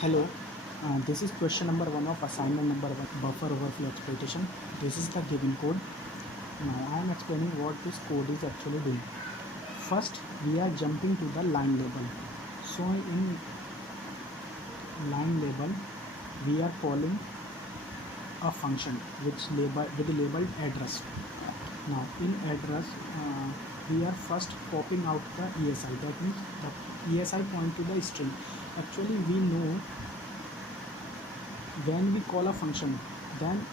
Hello, this is question number 1 of assignment number 1, buffer overflow exploitation. This is the given code. Now I am explaining what this code is actually doing. First, we are jumping to the line label. So in line label, we are calling a function which labeled address. Now in address, we are first popping out the ESI. That means the ESI point to the string. Actually, we know when we call a function, then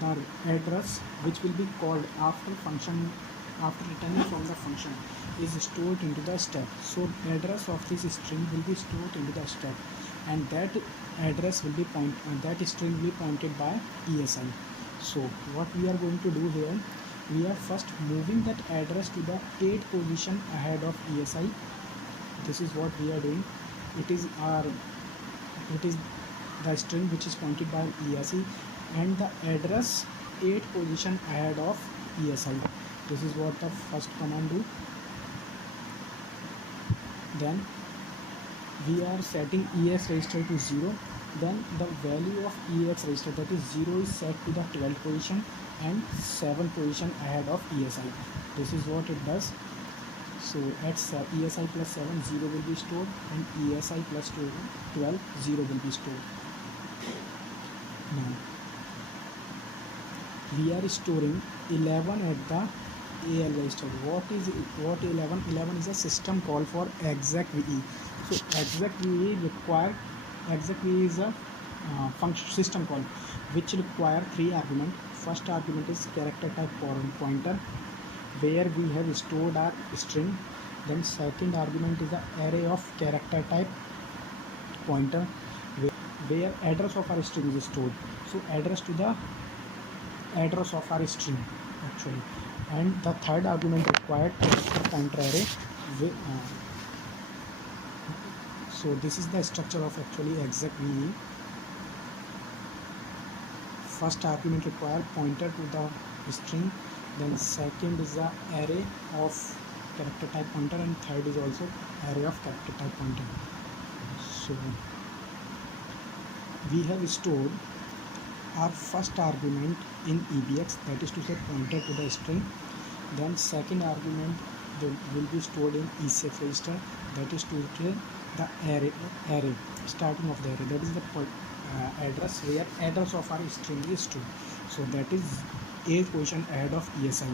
the address which will be called after returning from the function is stored into the stack. So address of this string will be stored into the stack, and that address will be that string will be pointed by ESI. So what we are going to do here, we are first moving that address to the 8th position ahead of ESI. This is what we are doing. It is the string which is pointed by ESI and the address 8th position ahead of ESI. This is what the first command do. Then we are setting EX register to 0. Then the value of EX register, that is 0, is set to the 12th position and 7th position ahead of ESI. This is what it does. So at ESI plus 7, 0 will be stored, and ESI plus 12, 0 will be stored. Now we are storing 11 at the AL register. What 11? 11 is a system call for execve. So execve is a function system call which require 3 arguments. First argument is character type pointer, where we have stored our string. Then second argument is the array of character type pointer, where address of our string is stored. So address to the address of our string actually. And the third argument required character pointer array. So this is the structure of actually execve. First argument require pointer to the string, then second is the array of character type pointer, and third is also array of character type pointer. So we have stored our first argument in EBX, that is to say pointer to the string. Then second argument will be stored in ECX register, that is to say the array starting of the array, that is the address where address of our string is stored. So that is 8th position ahead of ESI,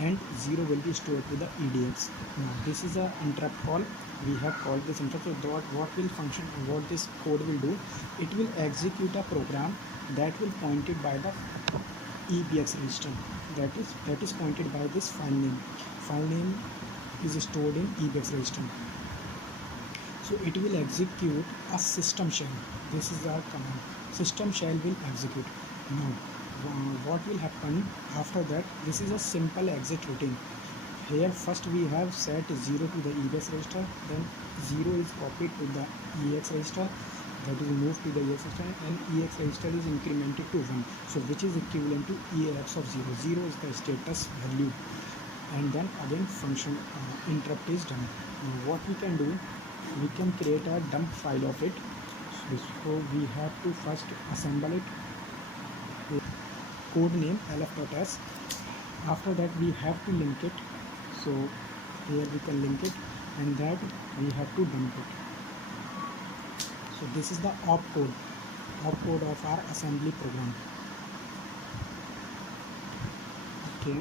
and 0 will be stored to the EDX. Now this is a interrupt call. We have called this interrupt. So what will function, what this code will do, it will execute a program that will pointed by the EBX register, that is pointed by this file name. File name is stored in EBX register. So it will execute a system shell. This is our command. System shell will execute. Now what will happen after that? This is a simple exit routine. Here first we have set 0 to the EBX register, then 0 is copied to the EX register, that is moved to the EX register, and EX register is incremented to 1, so which is equivalent to EX of 0. 0 is the status value, and then again function interrupt is done. Now what we can do, we can create a dump file of it. So we have to first assemble it. Code name lf.s. After that we have to link it. So here we can link it, and that we have to dump it. So this is the opcode of our assembly program. Okay,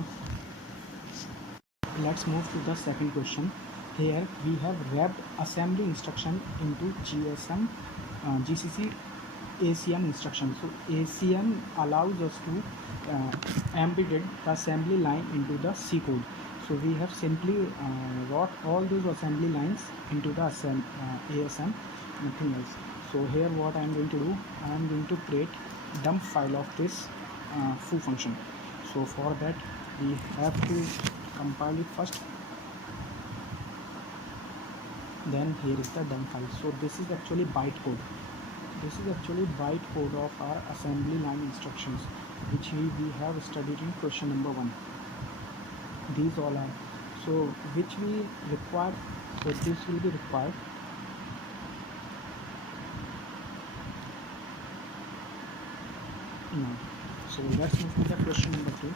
let's move to the second question. Here we have wrapped assembly instruction into GCC ACM instruction. So ACM allows us to embed the assembly line into the C code. So we have simply wrote all those assembly lines into the ASM, nothing else. So here what I am going to do, I am going to create dump file of this foo function. So for that we have to compile it first. Then here is the dump file. So this is actually bytecode. This is actually bytecode of our assembly line instructions, which we have studied in question number 1. These all are, so which we require. So this will be required. No. So let's move to the question number 3.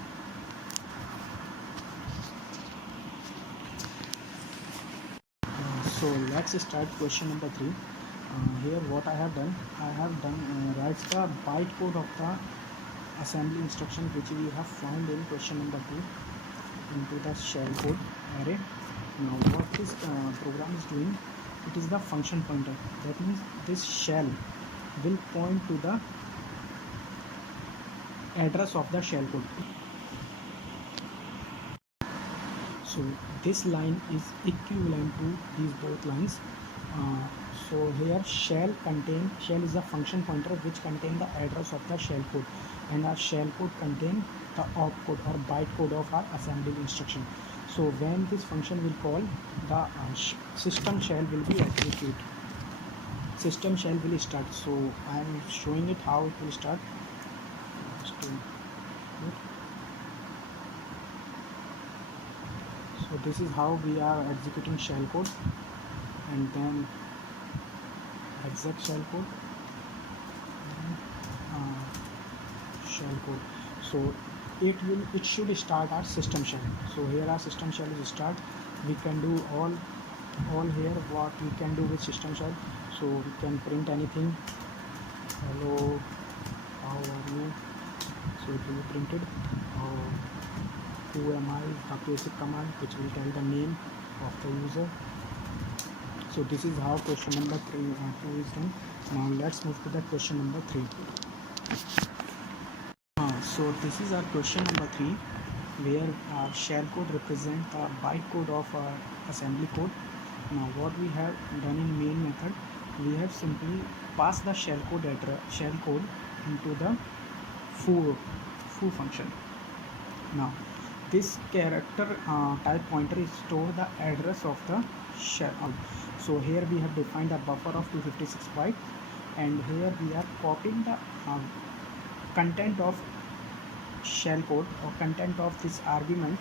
So let's start question number 3. Here what I have done write the bytecode of the assembly instruction which we have found in question number 2 into the shell code array. Now what this program is doing, it is the function pointer. That means this shell will point to the address of the shell code. So this line is equivalent to these both lines. So here shell is a function pointer which contain the address of the shell code, and our shell code contain the opcode or bytecode of our assembly instruction. So when this function will call, the system shell will be execute. System shell will start. So I am showing it how it will start. So this is how we are executing shell code, and then exec shell code, shell code. So it should start our system shell. So here our system shell is start. We can do all here what we can do with system shell. So we can print anything. Hello, how are you? So it will be printed. Who am I? The basic command which will tell the name of the user. So this is how question number 2 is done. Now let's move to the question number 3. So this is our question number 3, where our shell code represents the bytecode of our assembly code. Now what we have done in main method, we have simply passed the shell code into the foo function. Now this character type pointer is store the address of the shell. So here we have defined a buffer of 256 bytes, and here we are copying the content of shell code or content of this argument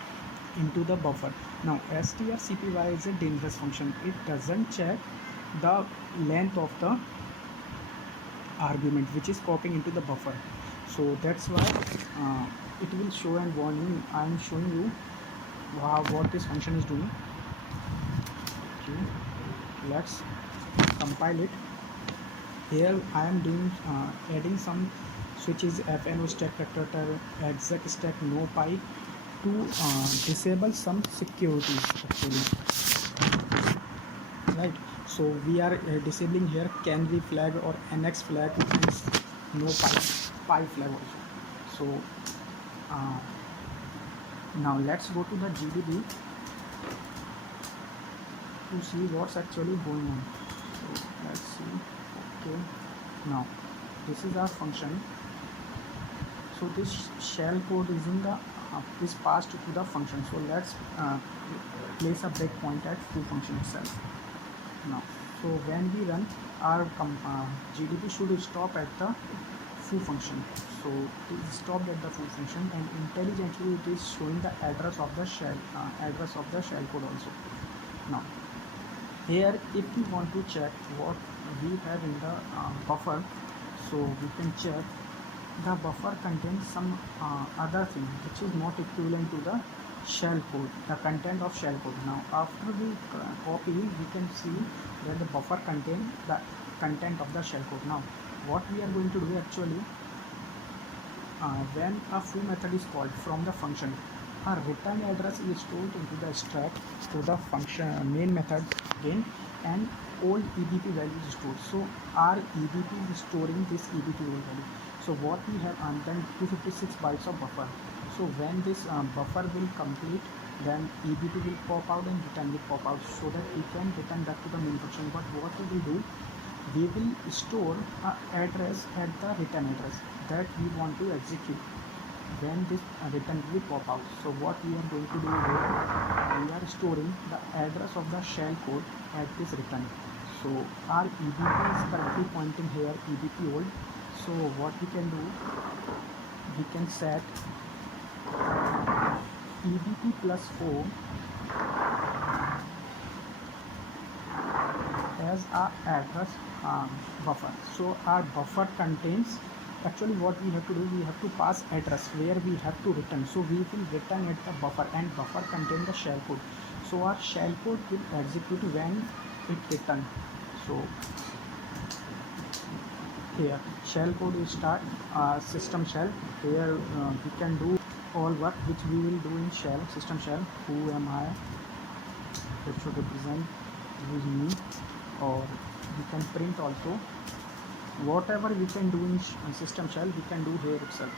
into the buffer. Now strcpy is a dangerous function. It doesn't check the length of the argument which is copying into the buffer. So that's why it will show and warning. I am showing you what this function is doing. Okay, let's compile it. Here I am doing adding some switches fno stack factor exec stack no pipe to disable some securities actually, right? So we are disabling here canary flag or nx flag and no pipe flag also. So now let's go to the GDB to see what's actually going on. So let's see. Okay, now this is our function. So this shell code is in the is passed to the function. So let's place a breakpoint at foo function itself. Now, so when we run, our GDB should stop at the foo function. So it is stopped at the foo function, and intelligently it is showing the address of the shell code also. Now here, if we want to check what we have in the buffer, so we can check the buffer contains some other thing which is not equivalent to the shell code, the content of shell code. Now after we copy, we can see that the buffer contains the content of the shell code. Now what we are going to do actually, when a foo method is called from the function, our return address is stored into the stack to the function main method again, and old EBP value is stored. So our EBP is storing this EBP old value. So what we have, then 256 bytes of buffer. So when this buffer will complete, then EBP will pop out and return will pop out, so that we can return back to the main function. But what we will do, we will store an address at the return address that we want to execute when this return will pop out. So what we are going to do here, we are storing the address of the shell code at this return. So our EBP is currently pointing here EBP old. So what we can do, we can set EBP plus 4 as our address buffer. So our buffer contains actually what we have to do, we have to pass address where we have to return. So we will return at the buffer, and buffer contain the shell code. So our shell code will execute when it return. So here shell code is start system shell. Here we can do all work which we will do in shell, system shell. Who am I? That should represent who is me. Or we can print also. Whatever we can do in system shell, we can do here itself.